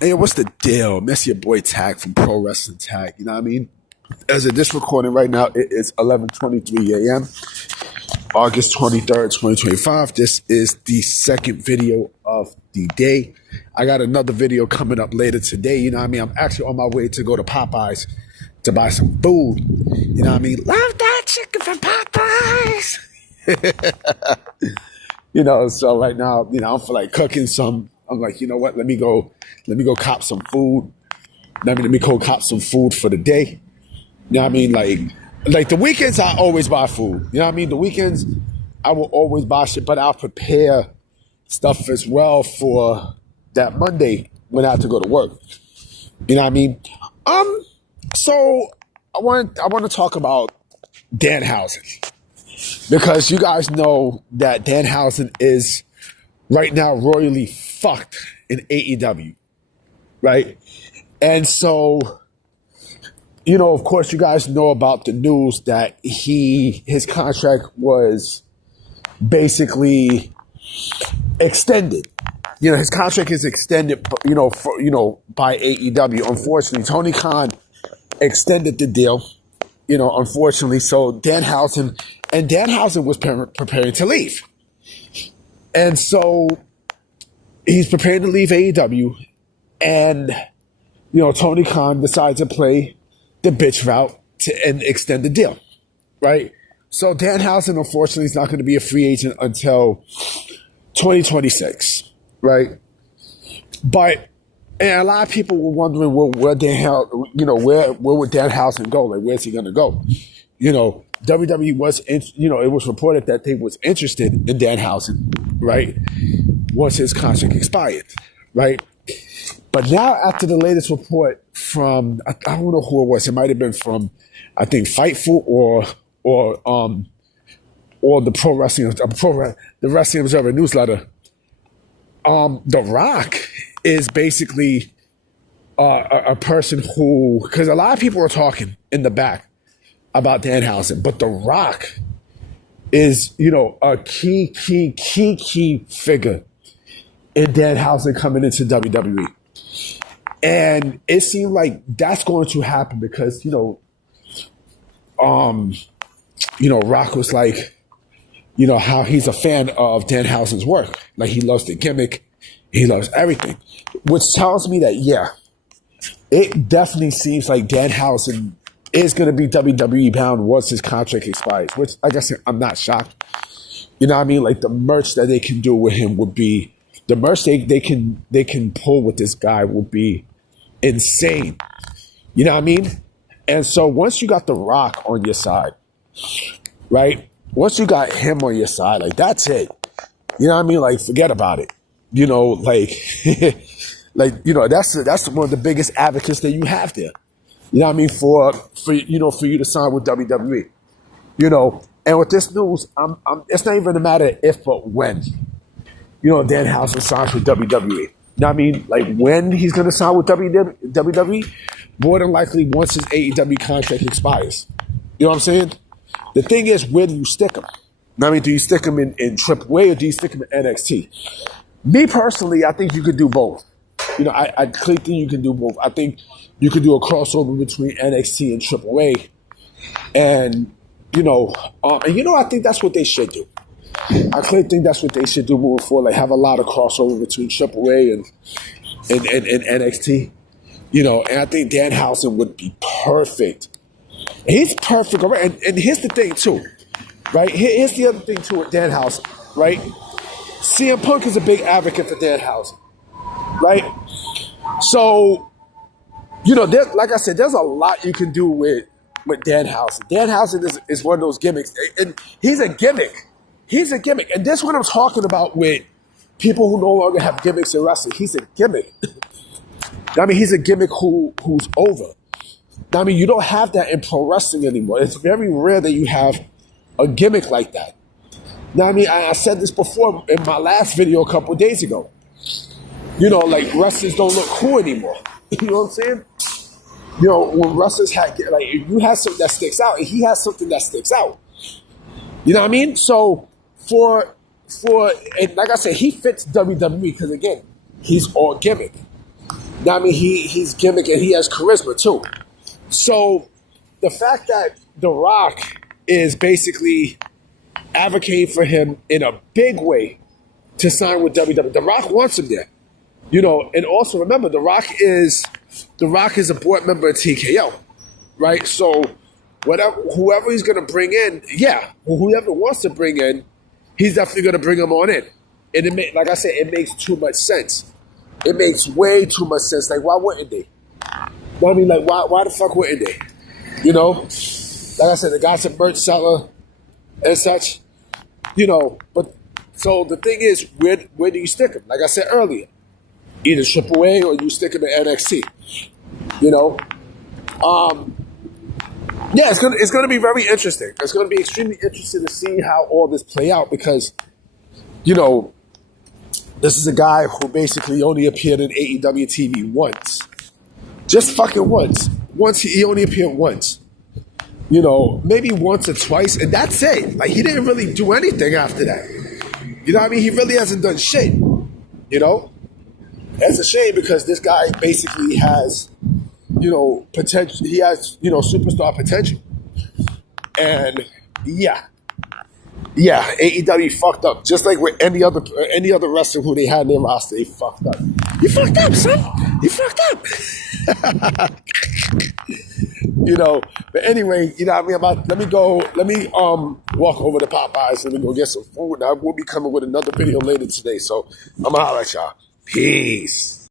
Hey, what's the deal? Miss your boy Tag from Pro Wrestling Tag. You know what I mean? As of this recording right now, it is 11:23 a.m. August 23rd, 2025. This is the second video of the day. I got another video coming up later today. You know what I mean? I'm actually on my way to go to Popeyes to buy some food. You know what I mean? Love that chicken from Popeyes. So right now, I feel like cooking some. I'm like, you know what? Let me go cop some food. Let me go cop some food for the day. You know what I mean? Like the weekends, I always buy food. You know what I mean? The weekends, I will always buy shit, but I'll prepare stuff as well for that Monday when I have to go to work. You know what I mean? So I want to talk about Danhausen, because you guys know that Danhausen is right now royally fucked in AEW, right? And so, of course, you guys know about the news that his contract was basically extended. His contract is extended, by AEW. Unfortunately, Tony Khan extended the deal, unfortunately. So Danhausen was preparing to leave. And so he's preparing to leave AEW, and, Tony Khan decides to play the bitch route and extend the deal, right? So Danhausen, unfortunately, is not going to be a free agent until 2026, right? But, and a lot of people were wondering, well, where would Danhausen go? Like, where's he going to go? WWE was, it was reported that they was interested in Danhausen, right? Once his contract expired, right? But now, after the latest report from, I don't know who it was. It might have been from, I think, Fightful or the the Wrestling Observer newsletter. The Rock is basically a person who, because a lot of people are talking in the back about Danhausen, but The Rock is, a key figure in Danhausen coming into WWE. And it seemed like that's going to happen because, Rock was like, how he's a fan of Danhausen's work. Like, he loves the gimmick. He loves everything. Which tells me that, yeah, it definitely seems like Danhausen is going to be WWE bound once his contract expires, which, like I said, I'm not shocked. You know what I mean? Like, the merch that they can do with him would be, the merch they can pull with this guy would be insane. You know what I mean? And so once you got The Rock on your side, right? Once you got him on your side, like, that's it. You know what I mean? Like, forget about it. That's one of the biggest advocates that you have there. You know what I mean? For you to sign with WWE. And with this news, it's not even a matter of if, but when. Danhausen signs with WWE. You know what I mean? Like, when he's going to sign with WWE, more than likely once his AEW contract expires. You know what I'm saying? The thing is, where do you stick him? You know what I mean? Do you stick him in AAA or do you stick him in NXT? Me personally, I think you could do both. I clearly think you can do both. I think you could do a crossover between NXT and AAA. And, I think that's what they should do. I clearly think that's what they should do moving forward. Like, have a lot of crossover between AAA and NXT. And I think Danhausen would be perfect. He's perfect. Right? And here's the thing, too. Right? Here's the other thing, too, with Danhausen. Right? CM Punk is a big advocate for Danhausen. Right? So, like I said, there's a lot you can do with Danhausen. Danhausen is one of those gimmicks. And he's a gimmick. He's a gimmick. And that's what I'm talking about with people who no longer have gimmicks in wrestling. He's a gimmick. I mean, he's a gimmick who's over. I mean, you don't have that in pro wrestling anymore. It's very rare that you have a gimmick like that. Now, I mean, I said this before in my last video a couple of days ago. Like, wrestlers don't look cool anymore. You know what I'm saying? When wrestlers if you have something that sticks out, and he has something that sticks out. You know what I mean? So, and like I said, he fits WWE because, again, he's all gimmick. Now, I mean, he's gimmick and he has charisma too. So the fact that The Rock is basically advocating for him in a big way to sign with WWE, The Rock wants him there. You know, and also remember, The Rock is a board member of TKO, right? So whoever he's going to bring in, whoever wants to bring in, he's definitely going to bring him on in. And like I said, it makes too much sense. It makes way too much sense. Like, why wouldn't they? You know what I mean? Like, why the fuck wouldn't they? You know? Like I said, the guy's a merch seller and such. You know, but so the thing is, where do you stick him? Like I said earlier, either AAA or you stick him in NXT. You know? Yeah, it's gonna be very interesting. It's gonna be extremely interesting to see how all this play out because, you know, this is a guy who basically only appeared in AEW TV once. Just fucking once. He only appeared once. You know, maybe once or twice, and that's it. Like, he didn't really do anything after that. You know what I mean? He really hasn't done shit. You know? That's a shame because this guy basically has, you know, potential. He has, you know, superstar potential. And yeah, AEW fucked up. Just like with any other wrestler who they had in their roster, they fucked up. You fucked up, son. You fucked up. You know, but anyway, you know what I mean? Let me walk over to Popeyes and we go get some food. Now we'll be coming with another video later today. So I'm gonna holler at y'all. Peace.